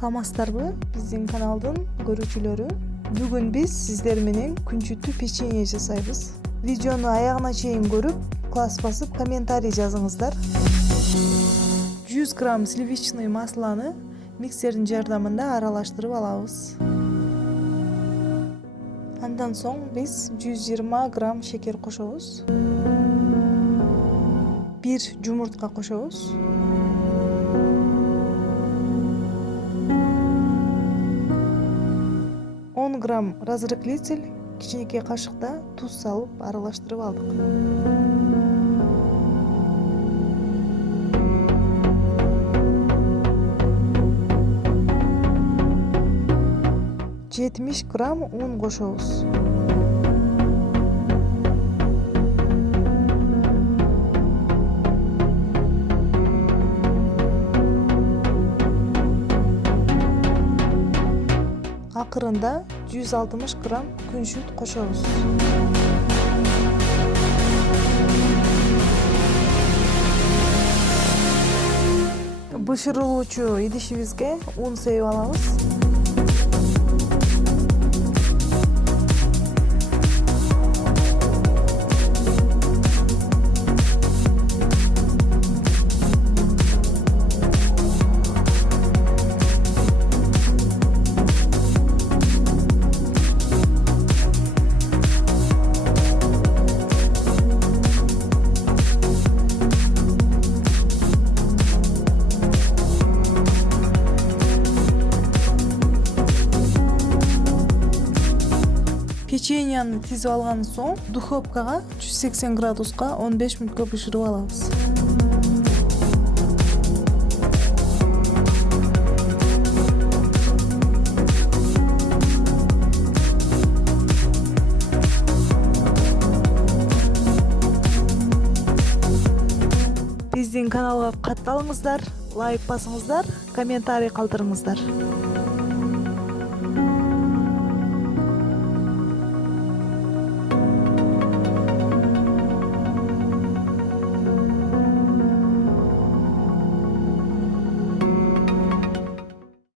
Саламатсыздарбы, биздин каналдын көрүүчүлөрү. Бүгүн биз сиздер менен күнчүтүү печенье жасайбыз. Видеону аягына чейин көрүп, класс басып, комментарий жазыңыздар. 100 грамм сливочный масланы миксердин жардамында аралаштырып алабыз. Андан соң биз 120 грамм шекер кошобуз. 1 жумуртка кошобуз. 10 грамм разрыхлитель, кичинекей кашыкта туз салып аралаштырып алдык. $70 грамм un кошобуз. Акырында 160 грамм күншүт кошобуз. Бышырылуучу идишибизге un сеип алабыз. Печеньяны тизип алгандан соң духовкага 180 градуска 15 мүнөткө бышырып алабыз. Биздин каналга катталыңыздар, лайк басыңыздар, комментарий калтырыңыздар.